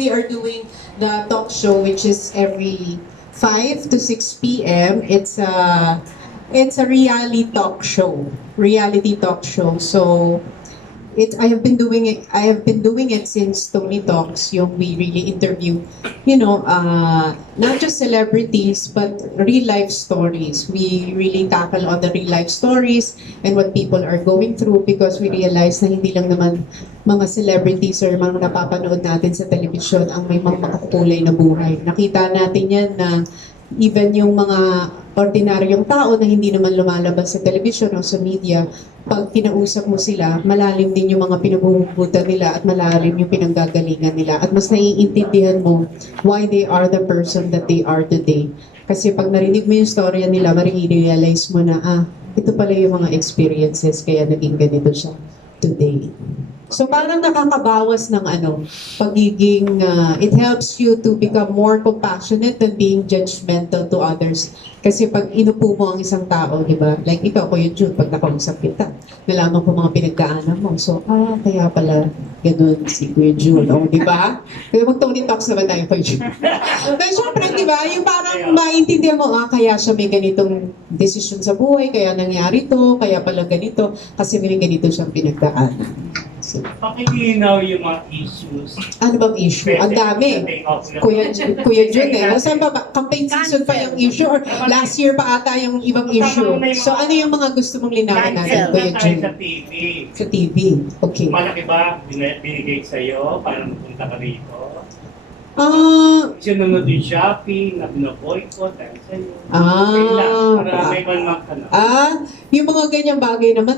we are doing the talk show, which is every 5 to 6 p.m. It's a reality talk show. Reality talk show. So I have been doing it. I have been doing it since Toni Talks. Yung we really interview, not just celebrities but real life stories. We really tackle on the real life stories and what people are going through, because we realize na hindi lang naman mga celebrities or mga napapanood natin sa television ang may mga makakulay na buhay. Nakita natin yan na even yung mga ordinaryong tao na hindi naman lumalabas sa television o sa media, pag kinausap mo sila, malalim din yung mga pinaghuhugutan nila at malalim yung pinanggagalingan nila. At mas naiintindihan mo why they are the person that they are today. Kasi pag narinig mo yung storya nila, marirealize mo na, ito pala yung mga experiences, kaya naging ganito siya today. So parang nakakabawas ng pagiging, it helps you to become more compassionate than being judgmental to others. Kasi pag inupo mo ang isang tao, di ba? Like ikaw, Kuya June, pag nakausap kita, nalaman ko mga pinagdaanan mo. So, kaya pala ganun si Kuya June, di ba? Kaya mag-Toni Talks naman tayo, Kuya June. Pero syempre, di ba? Yung parang maintindihan mo, kaya siya may ganitong desisyon sa buhay, kaya nangyari to, kaya pala ganito, kasi may ganito siyang pinagdaanan. Pakilinaw yung mga issues. Ano bang issue? Ang dami. Kuya Jun Saan ba? Campaign season pa yung issue? Or last year pa ata yung ibang issue? So ano yung mga gusto mong linawin natin, Kuya Jun? Sa TV. Sa TV. Okay. Malaki ba binigay sa'yo para mapunta ka rito? Sinunod yung shopping, na bino-boycott, dahil sa'yo. Para may manmak ka na. Yung mga ganyang bagay naman,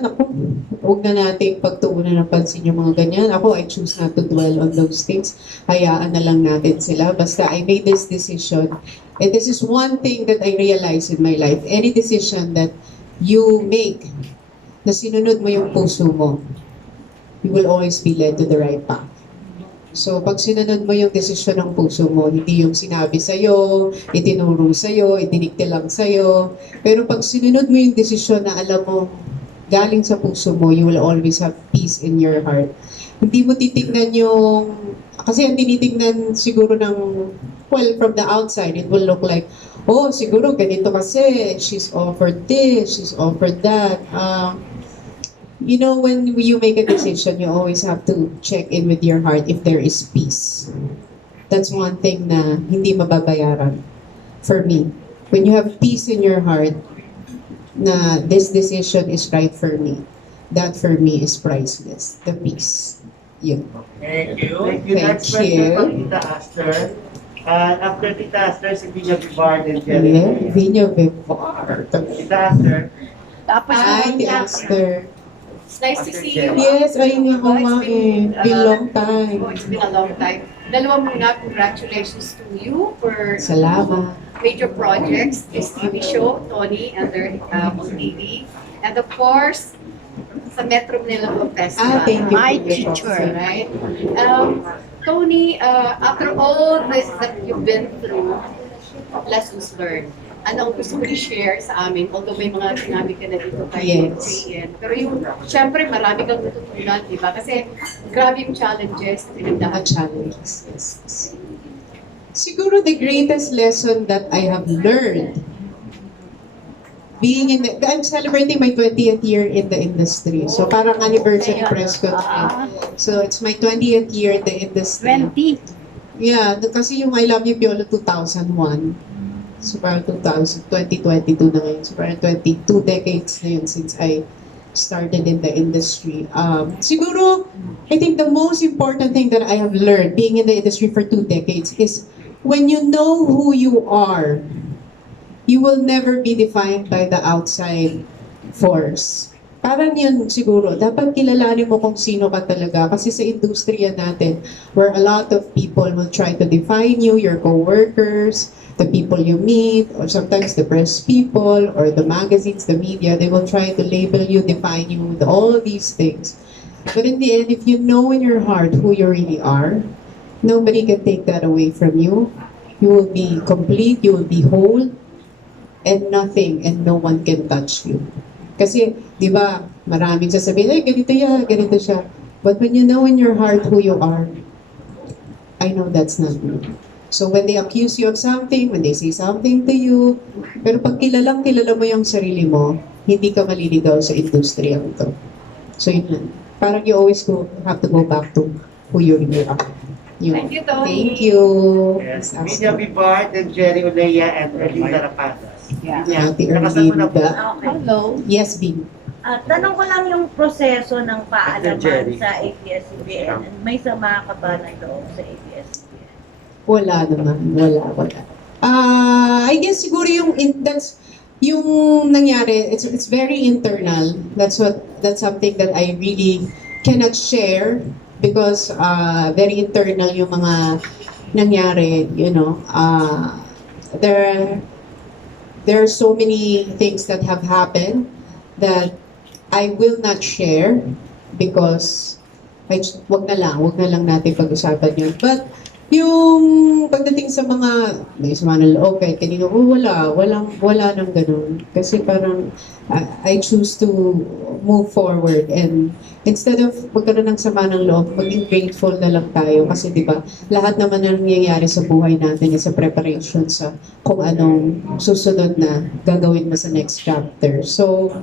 huwag na nating pagtuunan ng pansin yung mga ganyan. Ako, I choose not to dwell on those things. Hayaan na lang natin sila. Basta I made this decision. And this is one thing that I realized in my life. Any decision that you make, na sinunod mo yung puso mo, you will always be led to the right path. So, pag sinunod mo yung desisyon ng puso mo, hindi yung sinabi sa'yo, itinuro sa'yo, idinikte lang sa'yo. Pero pag sinunod mo yung desisyon na alam mo, galing sa puso mo, you will always have peace in your heart. Hindi mo titignan yung, kasi ang tinitignan siguro ng, from the outside, it will look like, siguro ganito kasi, she's offered this, she's offered that. When you make a decision, you always have to check in with your heart if there is peace. That's one thing na hindi mababayaran for me. When you have peace in your heart, na this decision is right for me, that for me is priceless. The peace. Yun. Thank you. Thank you. Next question from Tita Aster. After Tita Aster, si Vina Vivar din siya. Vina Vivar. Tita Aster. Hi, Tita Aster. It's nice to see you. Yes, ayun nga nga Been long time. It's been a long time. Dalawa muna, congratulations to you for Salamat. major projects, this TV show, Toni, under on TV. And of course, sa Metro Manila Festival. Thank you. My teacher, right? Toni, after all this that you've been through, lessons learned. Ano ang gusto mo i-share sa amin? Although may mga sinabi ka na dito kay Ian. Pero yung, syempre, marami kang natutunan, di ba? Kasi grabe yung challenges na pinagdaan. Challenges, yes. Siguro the greatest lesson that I have learned I'm celebrating my 20th year in the industry. So parang anniversary press ko. So it's my 20th year in the industry. 20? Yeah, kasi yung I Love You Piolo 2001. So parang 2022 na ngayon. So parang 22 decades na yun since I started in the industry. Siguro, I think the most important thing that I have learned being in the industry for 2 decades is when you know who you are, you will never be defined by the outside force. Parang yun siguro, dapat kilalanin mo kung sino ka talaga. Kasi sa industriya natin, where a lot of people will try to define you, your co-workers, the people you meet, or sometimes the press people, or the magazines, the media, they will try to label you, define you with all of these things. But in the end, if you know in your heart who you really are, nobody can take that away from you. You will be complete, you will be whole, and nothing and no one can touch you. Kasi, di ba, maraming sasabihin, ganito yan, ganito siya. But when you know in your heart who you are, I know that's not me. So when they accuse you of something, when they say something to you, pero pag kilalang kilala mo yung sarili mo, hindi ka maliligaw sa industriyang ito. So yun lang. Parang you always have to go back to who you really are. Yun. Thank you, Toni. Thank you. Yes. Media Bivard and Jerry Olea and Erlinda Rapadas. Yeah. Ate Nakasan mo na po. Erlinda. Okay. Hello. Yes, Bing. Tanong ko lang yung proseso ng Ate Jerry. paalaman sa Abs-Cbn. May sama ka ba ng loob sa Abs-Cbn? Wala naman. Wala. I guess siguro that's yung nangyari, it's very internal. That's something that I really cannot share because very internal yung mga nangyari, you know. There are so many things that have happened that I will not share because wag na lang natin pag-usapan yun. But yung pagdating sa mga may sama ng loob kahit kanino, wala nang ganun. Kasi parang I choose to move forward and instead of magkaroon ng sama ng loob, maging grateful na lang tayo. Kasi di ba lahat naman na nangyayari sa buhay natin is a preparation sa kung anong susunod na gagawin mo sa next chapter. So,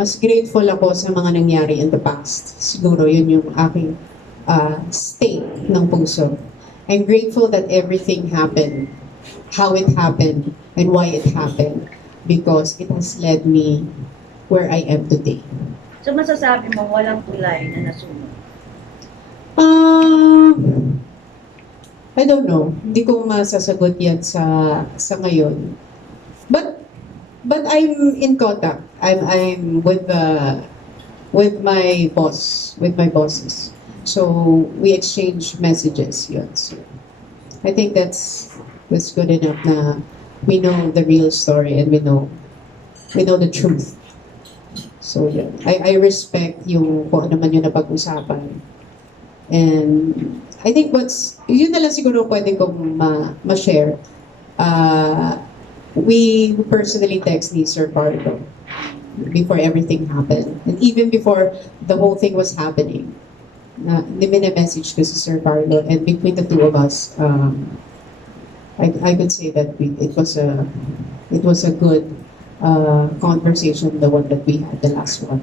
mas grateful ako sa mga nangyari in the past. Siguro yun yung aking state ng puso. I'm grateful that everything happened, how it happened, and why it happened, because it has led me where I am today. So masasabi mo walang kulay na nasunod? I don't know. Hindi ko masasagot yan sa ngayon. But I'm in contact. I'm with my bosses. So we exchange messages. Yun. So I think that's good enough na we know the real story and we know the truth. So yeah, I respect yung kung ano man yung napag-usapan. And I think yun na lang siguro pwede kong ma-share. We personally text ni Sir Carlo before everything happened. And even before the whole thing was happening. Message ko si Sir Carlo, and between the two of us, I could say that it was a good conversation, the one that we had, the last one.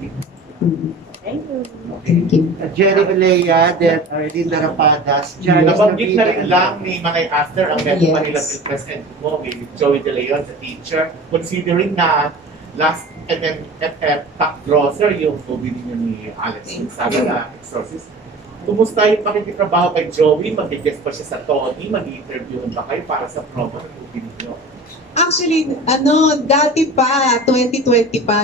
Mhm. Thank you. Thank you. Jerry Olea and Erlinda Rapadas. Nabanggit na rin lang ni Manay After ang meron pa Yes. nila sa president mo, with Joey De Leon, the teacher, considering na last pack grosser yung movie niyo ni Alex Gonzaga na Exorcist. Kumusta yung pakikitrabaho kay Joey? Mag-guest pa siya sa Toni? Mag-interview ba kayo para sa promo ng movie niyo? Actually, dati pa, 2020 pa,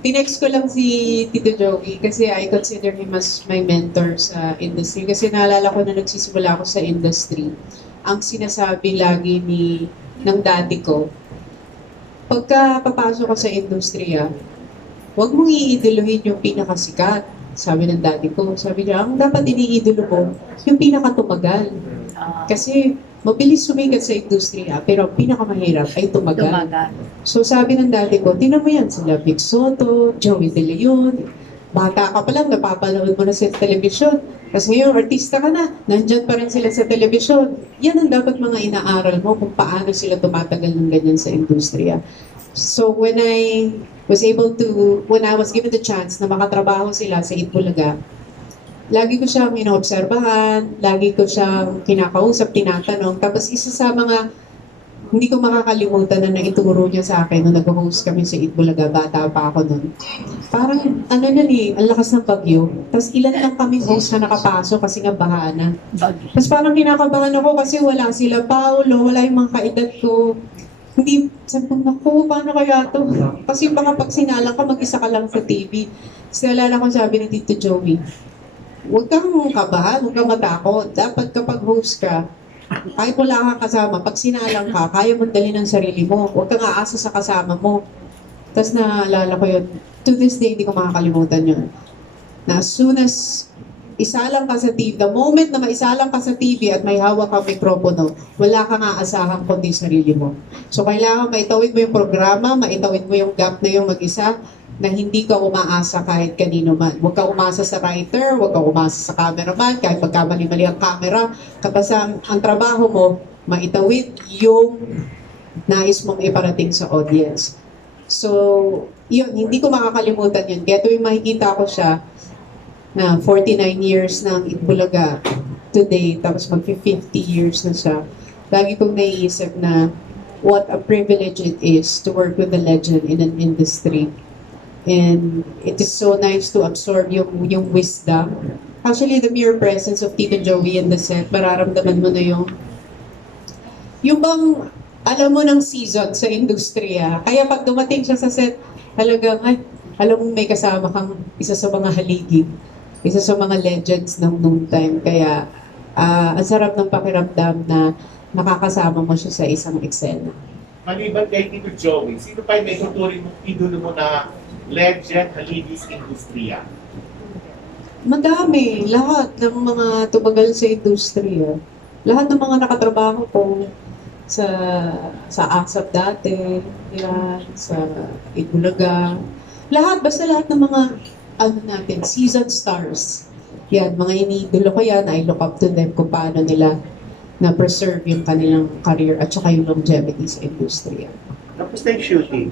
tinext ko lang si Tito Joey kasi I consider him as my mentor sa industry. Kasi naalala ko na nagsisimula ako sa industry. Ang sinasabi lagi ng daddy ko, pagka papasok ka sa industriya, huwag mong iiduluhin yung pinakasikat. Sabi ng daddy ko, sabi niya, ang dapat iniidolo mo, yung pinakatumagal. Kasi mabilis sumikat sa industriya, pero ang pinakamahirap ay tumagal. So sabi ng daddy ko, tinan mo yan, sila Vic Soto, Joey De Leon, bata ka pa lang, napapanood mo na sa telebisyon. Kasi ngayon, artista ka na, nandyan pa rin sila sa telebisyon. Yan ang dapat mga inaaral mo kung paano sila tumatagal ng ganyan sa industriya. So when I was given the chance na makatrabaho sila sa Itbulaga, lagi ko siyang inoobserbahan, lagi ko siyang kinakausap, tinatanong. Tapos isa sa mga hindi ko makakalimutan na naituro niya sa akin nung nag-host kami sa Itbulaga, bata pa ako nun. Parang ang lakas ng bagyo. Tapos ilan lang kami host na nakapasok kasi nga baha na. Tapos parang kinakabahan ako kasi wala sila Paulo, wala yung mga kaedad ko. Hindi, sabi ko, naku, paano kaya to? Kasi baka pag sinalang ka, mag-isa ka lang sa TV. Kasi alala ko sabi ni Tito Joey, huwag kang kabahan, huwag kang matakot. Dapat kapag host ka, kahit wala kang kasama, pag sinalang ka, kaya mong dali ng sarili mo. Huwag kang aasa sa kasama mo. Tapos naalala ko yun, to this day, hindi ko makakalimutan yun. Na as soon as isalang ka sa TV, the moment na maisalang ka sa TV at may hawak kang mikropono, wala kang aasahan kundi sarili mo. So kailangan maitawid mo yung programa, maitawid mo yung gap na yung mag-isa, na hindi ka umaasa kahit kanino man. Huwag ka umasa sa writer, huwag ka umasa sa cameraman, kahit magkamali-mali ang camera. Kapag ang trabaho mo, maitawid yung nais mong iparating sa audience. So, yun, hindi ko makakalimutan yun. Kaya tuwing makikita ko siya na 49 years ng Itbulaga today, tapos mag-50 years na siya, lagi kong naiisip na what a privilege it is to work with a legend in an industry. And it is so nice to absorb yung wisdom. Actually, the mere presence of Tito Joey in the set, mararamdaman mo na yung bang alam mo ng season sa industriya. Kaya pag dumating siya sa set, talagang, ay, alam mo may kasama kang isa sa mga haligi, isa sa mga legends ng noon time. Kaya, ang sarap ng pakiramdam na nakakasama mo siya sa isang eksena. Maliban kay Tito Joey, sino pa yung may tuturing mong idolo mo na legend, haligi sa industriya? Madami. Lahat ng mga tumagal sa industriya. Lahat ng mga nakatrabaho ko sa ASAP dati, yan, sa Itbulaga. Basta lahat ng mga season stars. Yan, mga iniidolo ko yan, I look up to them kung paano nila na-preserve yung kanilang career at saka yung longevity sa industriya. Tapos na yung shooting.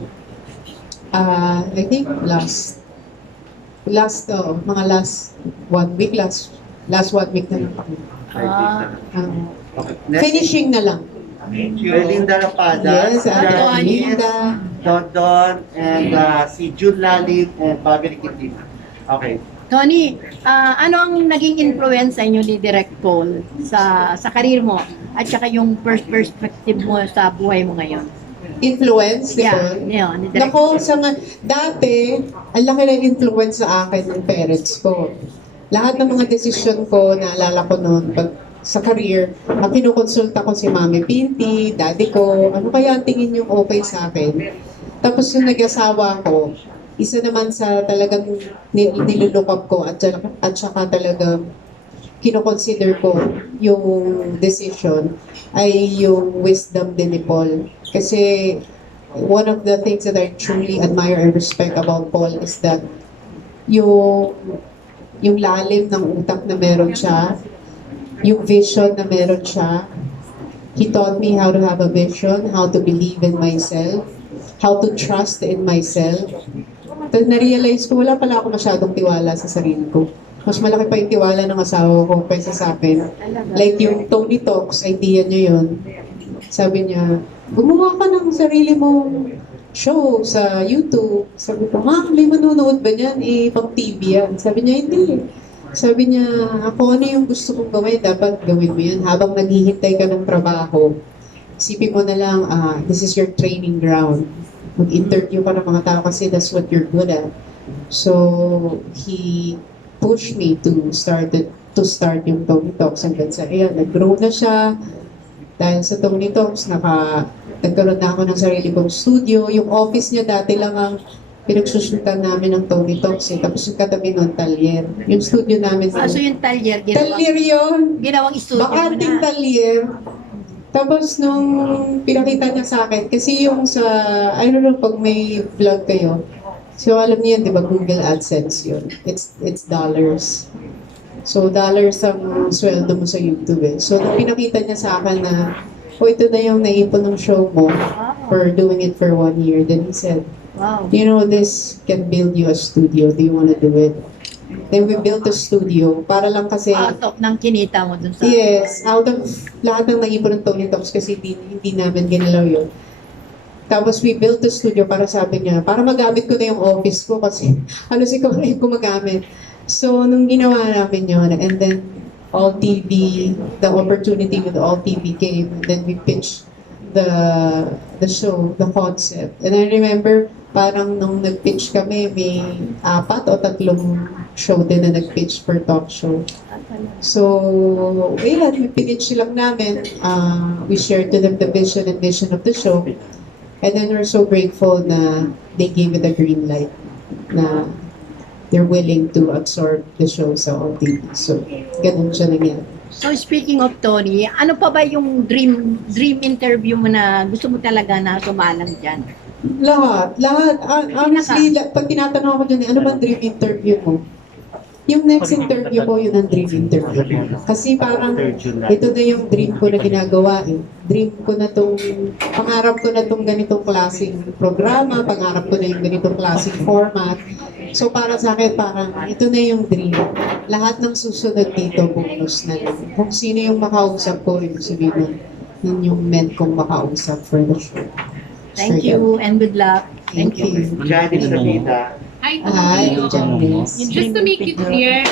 I think last 1 week, last 1 week na lang kami. Okay. Next, Finishing na lang. Thank you. Belinda Rapada, Yes, Linda. Don, and si June Lalim, and Bobby Riquitina. Okay. Toni, ano ang naging influence sa inyo ni Direct Paul sa karir mo at saka yung perspective mo sa buhay mo ngayon? Influence, di ba? Yeah, ni Direct Nako, dati, ang laki ng influence sa akin ng parents ko. Lahat ng mga desisyon ko, naalala ko noon, pag sa career, kinukonsulta ko si Mami Pinti, daddy ko, ano kaya ang tingin yung okay sa akin? Tapos yung nag-asawa ko, isa naman sa talagang nilulukap ko at saka talagang kinoconsider ko yung decision ay yung wisdom din ni Paul. Kasi one of the things that I truly admire and respect about Paul is that yung lalim ng utak na meron siya, yung vision na meron siya. He taught me how to have a vision, how to believe in myself, how to trust in myself. Tapos na-realize ko, wala pala ako masyadong tiwala sa sarili ko. Mas malaki pa yung tiwala ng asawa ko kaysa sa akin. Like yung Toni Talks, idea niya yun. Sabi niya, gumawa ka ng sarili mong show sa YouTube. Sabi ko, may manonood ba niyan? Pang TV yan. Sabi niya, hindi. Sabi niya, ako ano yung gusto kong gawin, dapat gawin mo yan. Habang naghihintay ka ng trabaho, isipin mo na lang, this is your training ground. Mag-interview ka ng mga tao kasi that's what you're good at. So, he pushed me to start yung Toni Talks hanggang sa, nag-grow na siya. Dahil sa Toni Talks, nagkaroon na ako ng sarili kong studio. Yung office niya dati lang ang pinagsusuntan namin ng Toni Talks. Tapos yung katabi ng talyer. Yung studio namin. So yung talyer, Talyer yun! ginawang studio mo Bakanting na. talyer. Tapos nung pinakita niya sa akin, kasi yung sa, I don't know, pag may vlog kayo, so alam niyo yun, di ba, Google AdSense yun. It's dollars. So dollars ang sweldo mo sa YouTube eh. So nung pinakita niya sa akin na, ito na yung naipon ng show mo for doing it for 1 year. Then he said, Wow. you know, this can build you a studio. Do you want to do it? Then we built a studio para lang kasi... Out of ng kinita mo dun sa... Yes, out of lahat ng naipon ng Toni Talks kasi hindi namin ginalaw yun. Tapos we built a studio para sabi niya, para magamit ko na yung office ko kasi halos ikaw na yung gumagamit. So, nung ginawa namin yun, and then All TV, the opportunity with All TV came, and then we pitched the show, the concept. And I remember, parang nung nag-pitch kami, may 4 o 3 show din na nag-pitch for talk show. So, pinitch lang namin. We shared to them the vision and mission of the show. And then we're so grateful na they gave it a green light na they're willing to absorb the show sa OTV. So, ganun siya nangyari. So speaking of Toni, ano pa ba yung dream interview mo na gusto mo talaga na sumalang dyan? Lahat. Honestly, pag tinatanong ako dyan, ano bang dream interview mo? Yung next interview ko, yun ang dream interview ko. Kasi parang, ito na yung dream ko na ginagawa eh. Dream ko na tong, pangarap ko na tong ganitong klaseng programa, pangarap ko na yung ganitong klaseng format. So para sa akin, parang ito na yung dream. Lahat ng susunod dito, bonus na lang. Kung sino yung makausap ko, yung sabihin yun yung meant kong makausap for the show. Thank you and good luck. Thank you. Janice Ravida. Hi, Hi, Toni. Janice. Just to make it clear,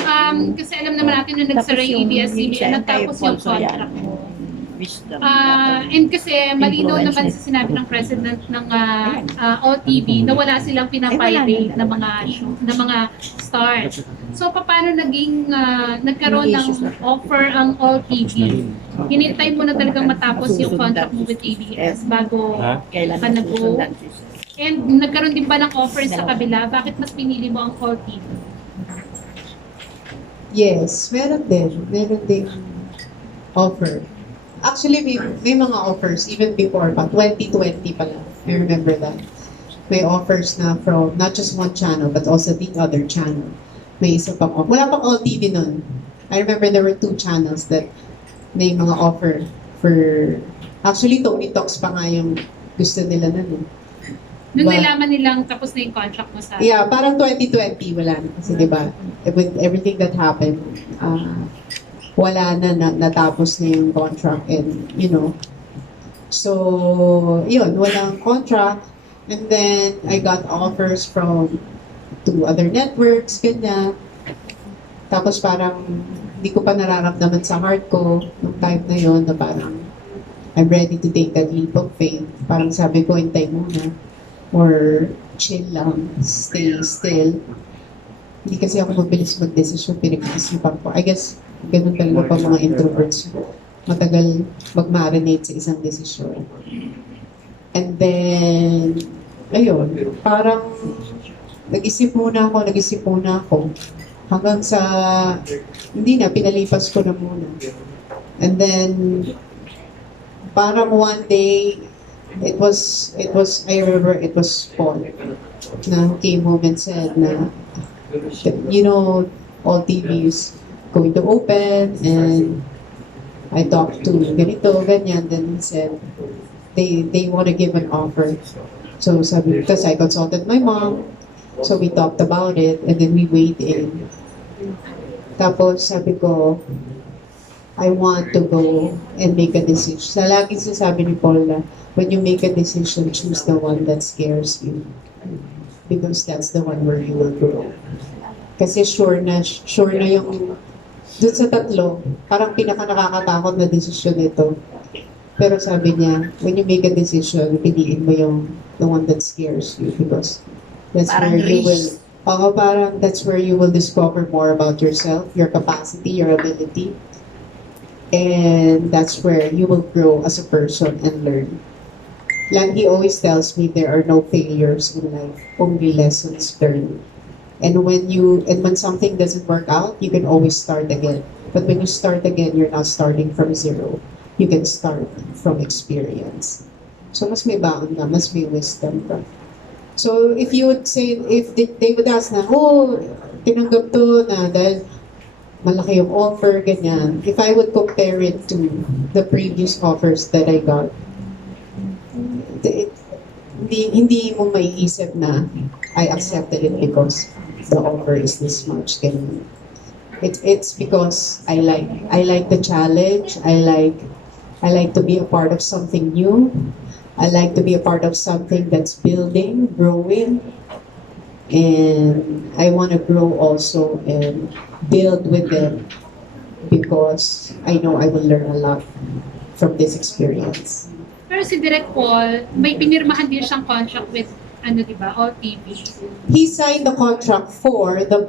kasi alam naman natin na nagsara yung ABS-CBN, nagtapos yung contract. And kasi malinaw naman sa sinabi ng president ng OTV na wala silang pinapirate na mga show, na mga stars. So paano nagkaroon ng offer ang OTV? Hinintay mo na talagang matapos yung contract mo with ABS bago ka nag-go. And nagkaroon din ba ng offer sa kabila? Bakit mas pinili mo ang OTV? Yes, meron din. Meron din offer. Actually, may mga offers even before pa. 2020 pa lang. I remember that. May offers na from not just one channel but also the other channel. May isa pang offer. Wala pang all TV nun. I remember there were 2 channels that may mga offer for... Actually, Toni Talks pa nga yung gusto nila nun. Nung But- nalaman nilang tapos na yung contract mo sa... Yeah, parang 2020 wala na. Kasi diba, with everything that happened, wala na, natapos na yung contract and, you know. So, yun, walang contract. And then, I got offers from 2 other networks, ganyan. Tapos parang, hindi ko pa nararamdaman sa heart ko nung time na yun na parang, I'm ready to take a leap of faith. Parang sabi ko, hintay muna. Or chill lang, stay still. Hindi kasi ako mabilis mag-desisyon, pinag-iisipan ko. I guess, ganun talaga pa mga introverts. Matagal mag-marinate sa isang desisyon. And then, ayun, parang nag-isip muna ako. Hanggang sa, hindi na, pinalipas ko na muna. And then, parang one day, it was I remember it was Paul na came home and said na, you know, all TV is going to open and I talked to ganito, ganyan, then he said they want to give an offer. So sabi, because I consulted my mom, so we talked about it and then we weighed in. Tapos sabi ko, I want to go and make a decision. Sa laging sinasabi ni Paul na, when you make a decision, choose the one that scares you. Because that's the one where you will grow. Kasi sure na yung, dun sa tatlo, parang pinaka nakakatakot na decision ito. Pero sabi niya, when you make a decision, piliin mo yung the one that scares you. Because that's Parang where you will, risk. parang that's where you will discover more about yourself, your capacity, your ability. And that's where you will grow as a person and learn. Like he always tells me, there are no failures in life, only lessons learned. And when something doesn't work out, you can always start again. But when you start again, you're not starting from zero. You can start from experience. So mas may baon ka, mas may wisdom ka. So if you would say, if they would ask na, tinanggap to na dahil malaki yung offer, ganyan. If I would compare it to the previous offers that I got, hindi mo maiisip na I accepted it because the offer is this much. Ganyan. It's because I like the challenge. I like to be a part of something new. I like to be a part of something that's building, growing. And I want to grow also and build with them because I know I will learn a lot from this experience. Pero si Direk Paul, may pinirmahan din siyang contract with, di ba, OTV. He signed the contract for the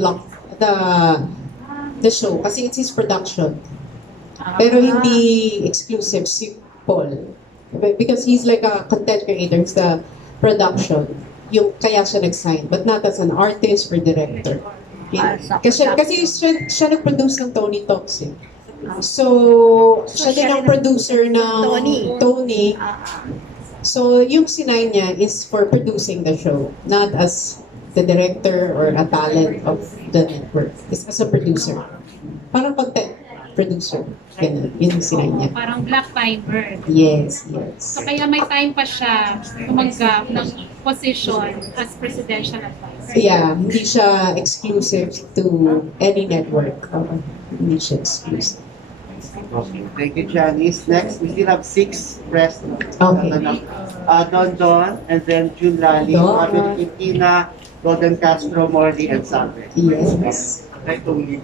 show kasi it's his production. Pero hindi exclusive si Paul. Because he's like a content creator, it's the production. Yung kaya siya nag-sign, but not as an artist or director. Kasi siya nag-produce ng Toni Talks eh. So, siya din ang producer ng Toni. Toni. So, yung sinay niya is for producing the show, not as the director or a talent of the network. It's as a producer. Parang content producer. Ganun. Yun yung sinay niya. Parang Black Fiber. Yes, yes. So kaya may time pa siya tumanggap ng position as presidential advisor. Yeah, hindi siya exclusive to any network. Hindi siya exclusive. Okay. Thank you, Janice. Next, we still have 6 press. Okay. Don, and then June Lali, Don. Mabel Tina, Golden Castro, Morley, and Sabe. Yes. Kay Toni,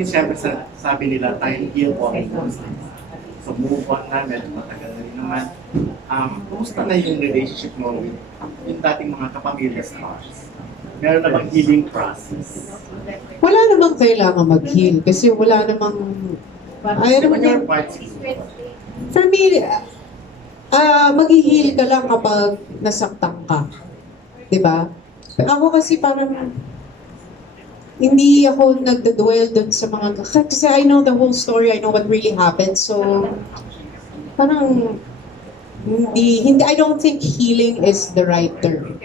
siyempre sabi nila tayo heal on. So move on na, medyo matagal na rin naman. Kumusta na yung relationship mo with yung dating mga kapamilya stars? Meron na bang healing process? Wala namang kailangan mag-heal kasi wala namang... I don't On your know. part, For me, mag-heal ka lang kapag nasaktan ka. Diba? Ako kasi parang hindi ako nagdadwell dun sa mga... Kasi I know the whole story, I know what really happened. So, parang hindi I don't think healing is the right term.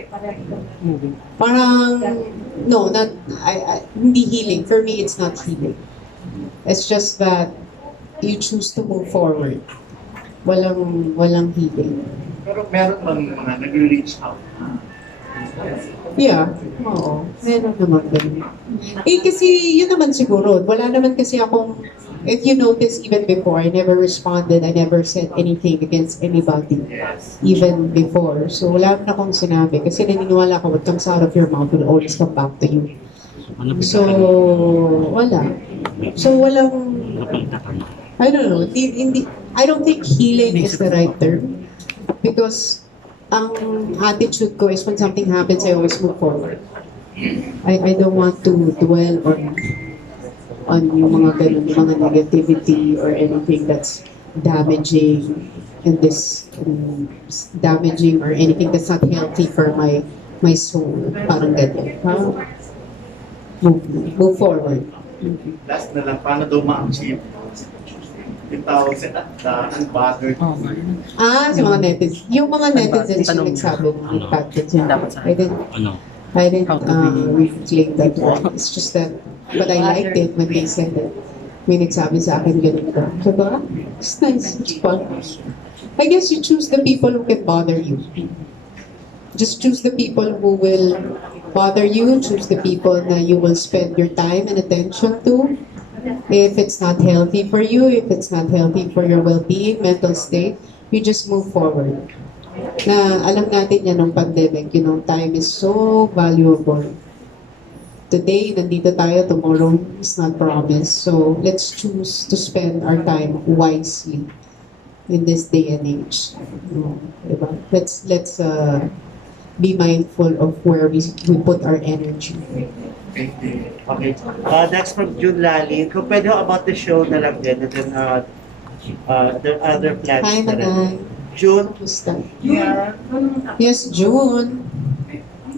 Parang, no, not, hindi healing. For me, it's not healing. It's just that you choose to move forward. Walang healing. pero meron bang mga nag-reach out? Yeah, oo. Meron naman ganun. Kasi yun naman siguro. Wala naman kasi akong, if you notice even before, I never responded, I never said anything against anybody. Yes. Even before. So wala naman akong sinabi. Kasi naniniwala ko, what comes out of your mouth will always come back to you. So, wala. So, walang, I don't know, I don't think healing is the right term. Because, ang attitude ko is when something happens, I always move forward. I don't want to dwell on yung mga ganun, yung mga negativity or anything that's damaging and damaging or anything that's not healthy for my soul. Parang ganyan. Move forward. Last na lang, paano daw ma-achieve yung tawag sa unbothered? Sa mga netizens. Yung mga netizens yung nagsabi ng impacted sa akin. I didn't reclaim that one. It's just that, but I liked it when they said it. May nagsabi sa akin ganun ka. Diba? It's nice. It's fun. I guess you choose the people who can bother you. Just choose the people who will bother you. Choose the people that you will spend your time and attention to. If it's not healthy for you, if it's not healthy for your well-being, mental state, you just move forward. Na alam natin yan ng pandemic, time is so valuable. Today, nandito tayo, tomorrow is not promised. So, let's choose to spend our time wisely in this day and age. Diba? Let's be mindful of where we put our energy. Thank you. Okay. Next from June Lali. Kung pwede about the show na lang din. And then, the other plans Hi, na rin. Manay. June, Kamusta? Yeah. Yes, June.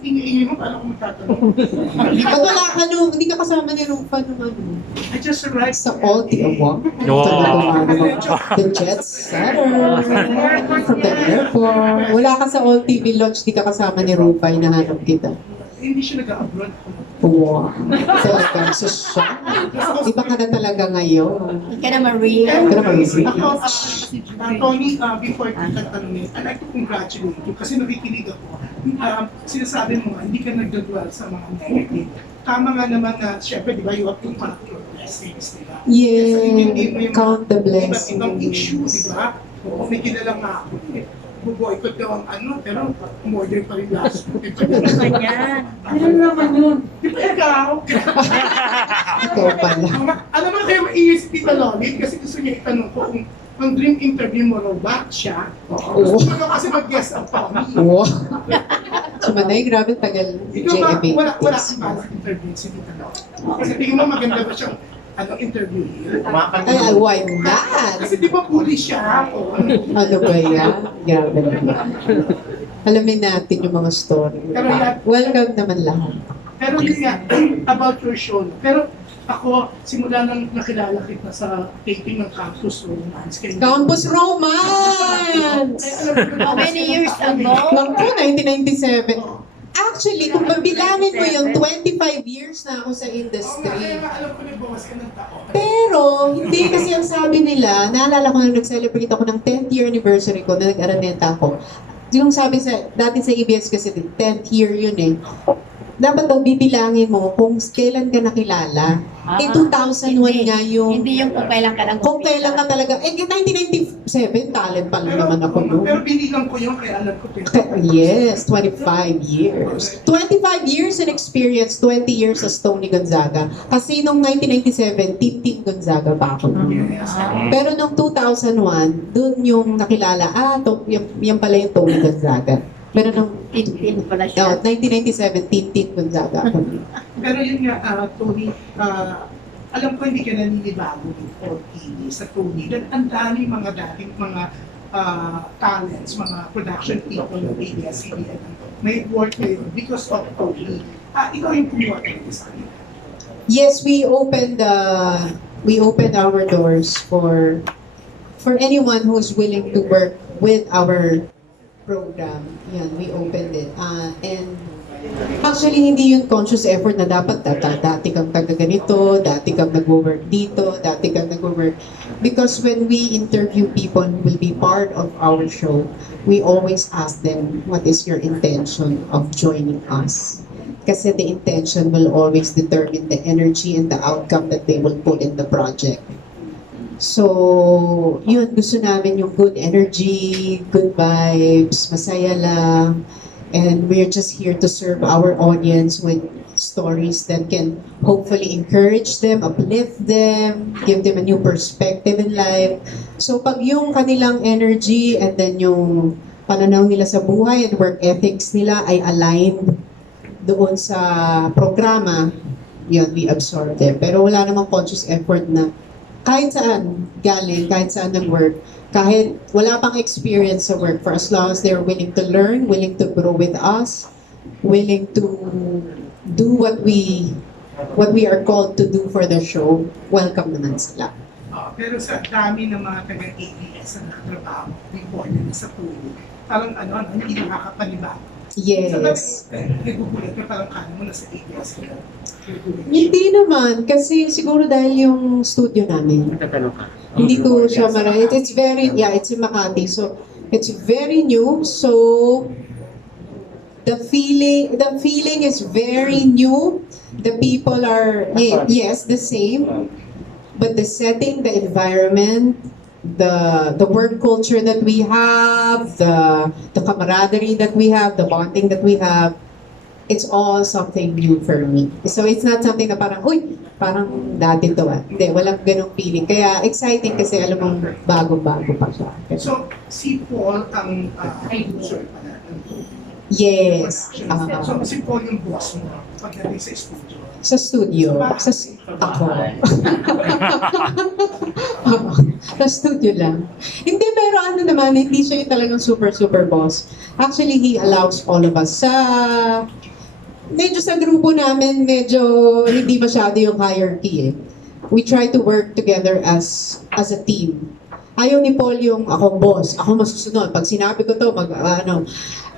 Ingay mo, paano kung magtatanong? Ba't wala ka nung, hindi ka kasama ni Rufa nung I just arrived. sa Alti Award. The jet setter from the airport. Wala ka sa All TV launch, di ka kasama ni Rufa, hinahanap kita. Hindi siya nag-abroad. Wow. Talaga, so siya. Iba ka na talaga ngayon. Hindi ka na ma-real. Hindi ka na ma-real. Ako, Toni, before kita tanongin, I'd like to congratulate you kasi nakikinig ako. Sinasabi mo, hindi ka nagdadwell sa mga negative. Tama nga naman na, syempre, di ba, you have to count your blessings, di ba? Yeah, count the Iba't ibang blessings. issue, di ba? Oo, may kilalang nga ako. Boycott daw ang pero umorder pa rin last week. Ano naman yun? Di ba ikaw? Ikaw pala. Alam mo kayo, ESP Talonit kasi gusto niya itanong ko kung ang dream interview mo raw ba siya? Oo. Gusto mo kasi mag-guest ang Toni. Wow. Si Manay, grabe tagal Ikaw ba, JFA. wala kang parang interview si Tita Talonit. Kasi tingin mo maganda ba siyang interview? Ay, why not? Kasi di ba bully siya? Ano ba yan? Grabe naman. Alamin natin yung mga story. Pero yan- Welcome naman lahat. Pero yun nga, about your show. Pero Ako, simula nang nakilala kita sa taping ng Campus Romance. Campus Romance! How many years ago? Naku, 1997. Actually, kung mabilangin mo yung 25 years na ako sa industry. Kaya nga alam ko nagbawas ka ng taon. Pero, hindi kasi ang sabi nila, naalala ko nung nag-celebrate ako ng 10th year anniversary ko na nag-araneta ako. Yung sabi dati sa ABS kasi 10th year yun eh. Dapat daw bibilangin mo kung kailan ka nakilala. In 2001 nga yung... Hindi yung kung kailan ka nang Kung kailan ka talaga... 1997, talent pa lang naman ako noon. Pero binilang ko yun, kaya alam ko. Yes, 25 years. 25 years in experience, 20 years as Toni Gonzaga. Kasi nung 1997, Team Gonzaga pa ako. Pero nung 2001, dun yung nakilala, yan pala yung Toni Gonzaga. Pero nung Tin pala siya. 1997, Team Gonzaga ako. Pero yun nga, Tony, alam ko hindi ka naninibago o TV sa Tony. Dahil ang dami mga dating mga talents, mga production people ng Abs-Cbn. May work kayo because of Tony. Ikaw yung kumuha kayo sa akin. Yes, we opened our doors for anyone who's willing to work with our program. Yan, we opened it. And actually, hindi yun conscious effort na dapat dati kang taga ganito, dati kang nag-work dito, dati kang nag-work. Because when we interview people who will be part of our show, we always ask them, what is your intention of joining us? Kasi the intention will always determine the energy and the outcome that they will put in the project. So, yun, gusto namin yung good energy, good vibes, masaya lang. And we're just here to serve our audience with stories that can hopefully encourage them, uplift them, give them a new perspective in life. So, pag yung kanilang energy and then yung pananaw nila sa buhay and work ethics nila ay aligned doon sa programa, yun, we absorb them. Pero wala namang conscious effort na kahit saan galing, kahit saan nag-work, kahit wala pang experience sa work, for as long as they're willing to learn, willing to grow with us, willing to do what we are called to do for the show, welcome naman sila. Pero sa dami ng mga taga-ABS na nakatrabaho, reported sa Tony, parang hindi nakakapanibago. Yes. Nagugulat ka parang kala mo na sa ABS. Hindi naman, kasi siguro dahil yung studio namin. Hindi ko siya it's very, it's in Makati. So, it's very new. So, the feeling is very new. The people are, yes, the same. But the setting, the environment, the work culture that we have, the camaraderie that we have, the bonding that we have, it's all something new for me. So it's not something na parang, parang dati to Hindi, walang ganong feeling. Kaya exciting kasi alam mong bago-bago pa siya. So, si Paul ang producer pala. Yes. So, si Paul yung boss mo pagdating sa studio. Sa studio. Ako. Sa studio lang. Hindi, pero naman, hindi siya yung talagang super boss. Actually, he allows all of us. Medyo sa grupo namin, medyo hindi masyado yung hierarchy eh. We try to work together as a team. Ayaw ni Paul yung ako boss, ako masusunod. Pag sinabi ko to,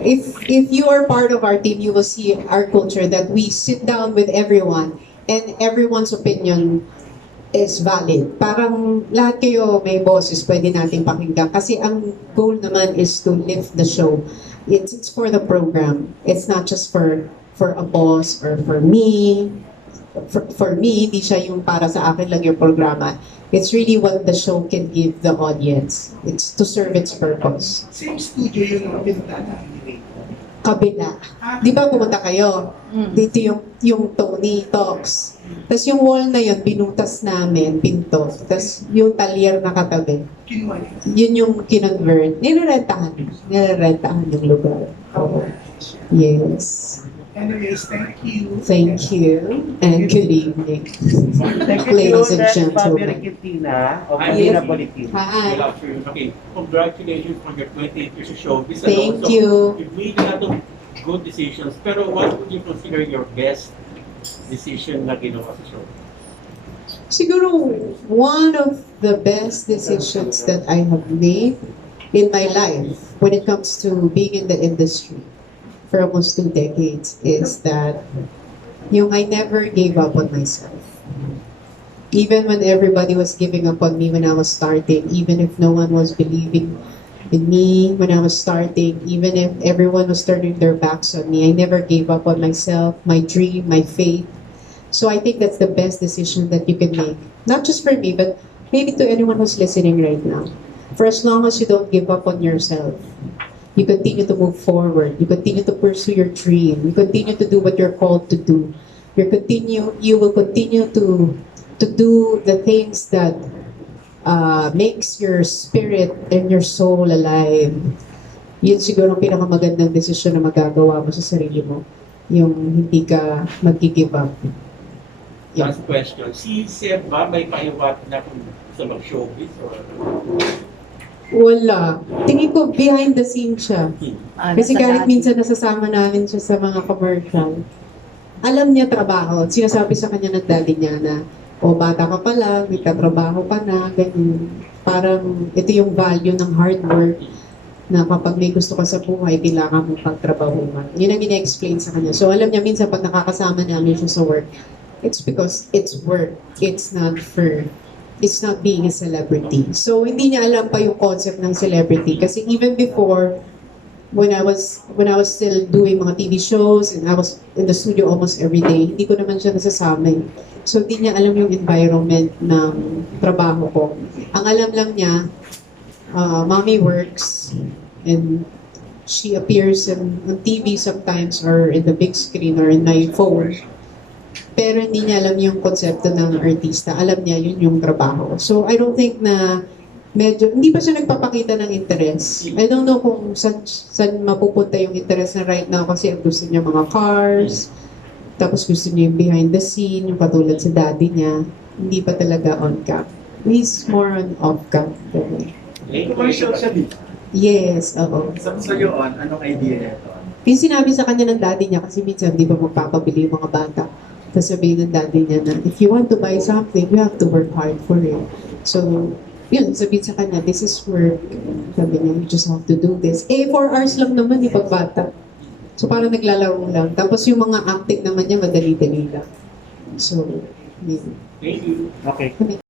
if you are part of our team, you will see our culture that we sit down with everyone and everyone's opinion is valid. Parang lahat kayo may bosses, pwede natin pakinggan. Kasi ang goal naman is to lift the show. It's for the program. It's not just for a boss or for me. For me, hindi siya yung para sa akin lang yung programa. It's really what the show can give the audience. It's to serve its purpose. Same studio yun ang pinagdadaan ni Ray. Kabila. Di ba pumunta kayo? Dito yung Toni Talks. Tapos yung wall na yun, binutas namin, pinto. Tapos yung talyer na katabi. Kinuha niya. Yun yung kinonvert. Nirerentahan yung lugar. Yes. Anyways, thank you. Thank you. And good evening. Thank you, Ladies and that's gentlemen. Fabi Requintina of Yes. Manila Bulletin. Hi. Good afternoon. Okay, congratulations on your 28th years of show. Thank you. You've made a lot of good decisions, pero what would you consider your best decision na ginawa sa show? Siguro, one of the best decisions that I have made in my life when it comes to being in the industry for almost 2 decades is that yung I never gave up on myself. Even when everybody was giving up on me when I was starting, even if no one was believing in me when I was starting, even if everyone was turning their backs on me, I never gave up on myself, my dream, my faith. So I think that's the best decision that you can make. Not just for me, but maybe to anyone who's listening right now. For as long as you don't give up on yourself, you continue to move forward, you continue to pursue your dream, you continue to do what you're called to do. You will continue to do the things that makes your spirit and your soul alive. Yun siguro ang pinakamagandang desisyon na magagawa mo sa sarili mo. Yung hindi ka mag-give up. Last question. Si Seb ba may paiwat na kung sa mag-showbiz or Wala. Tingin ko behind the scene siya. Kasi Nasa kahit dati. minsan nasasama namin siya sa mga commercial, alam niya trabaho. Sinasabi sa kanya ng daddy niya na, o bata ka pa lang, may katrabaho ka na, ganyan. Parang ito yung value ng hard work na kapag may gusto ka sa buhay, kailangan mong pagtrabahuan. Yun ang ina-explain sa kanya. So alam niya minsan pag nakakasama namin siya sa work, it's because it's work. It's not being a celebrity. So hindi niya alam pa yung concept ng celebrity. Kasi even before, when I was still doing mga TV shows and I was in the studio almost every day, hindi ko naman siya nasasama. So hindi niya alam yung environment ng trabaho ko. Ang alam lang niya, mommy works and she appears on TV sometimes or in the big screen or in my phone. Pero hindi niya alam yung konsepto ng artista. Alam niya yun yung trabaho. So I don't think na hindi pa siya nagpapakita ng interest. I don't know kung saan mapupunta yung interest na right now kasi gusto niya mga cars, tapos gusto niya yung behind the scene, yung katulad sa daddy niya. Hindi pa talaga on cam. He's more on off cam. Commercial siya dito. Yes, oo. So yun, anong idea nito? Yung sinabi sa kanya ng daddy niya, kasi minsan di ba magpapabili yung mga bata. Tapos sabihin ng daddy niya na, if you want to buy something, you have to work hard for it. So, yun, sabihin sa kanya, this is work. Sabi niya, you just have to do this. 4 hours lang naman yung pagbata. So, parang naglalaro lang. Tapos yung mga acting naman niya, madali-dali lang. So, yun. thank you. Okay.